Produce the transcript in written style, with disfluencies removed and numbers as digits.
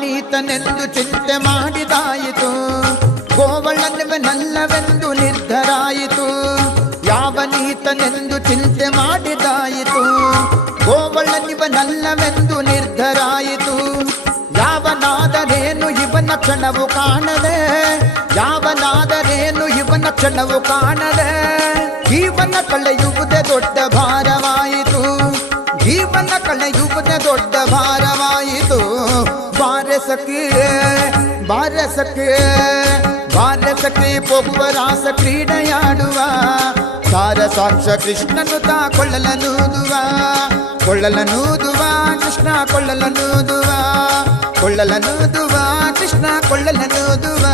ನೀತನೆಂದು ಚಿಂತೆ ಮಾಡಿದಾಯಿತು, ಗೋವಳನಿವನಲ್ಲವೆಂದು ನಿರ್ಧರಾಯಿತು. ಯಾವ ನೀತನೆಂದು ಚಿಂತೆ ಮಾಡಿದಾಯಿತು, ಗೋವಳನಿವನಲ್ಲವೆಂದು ನಿರ್ಧರಾಯಿತು. ಯಾವನಾದರೇನು ಇವನ ಕ್ಷಣವು ಕಾಣದೆ, ಯಾವನಾದರೇನು ಇವನ ಕ್ಷಣವು ಕಾಣದೆ. ಜೀವನ ಕಳೆಯುವುದೇ ದೊಡ್ಡ ಭಾರವಾಯಿತು, ಜೀವನ ಕಳೆಯುವುದೇ ದೊಡ್ಡ ಭಾರವಾಯಿತು. ಬಾರಸಕ್ಕೆ ಬಾರಸಕ್ಕೆ ಬಾರಸಕ್ಕೆ ಪೊಬ್ಬ ರಾಸ ಕ್ರೀಡೆಯಾಡುವ ಸಾರ ಸಾಕ್ಷ ಕೃಷ್ಣನು ತಾ ಕೊಳ್ಳಲನೂದುವ, ಕೊಳ್ಳಲನೂದುವ ಕೃಷ್ಣ ಕೊಳ್ಳಲನೂದುವ, ಕೊಳ್ಳಲನೂದುವ ಕೃಷ್ಣ ಕೊಳ್ಳಲನೂದುವ.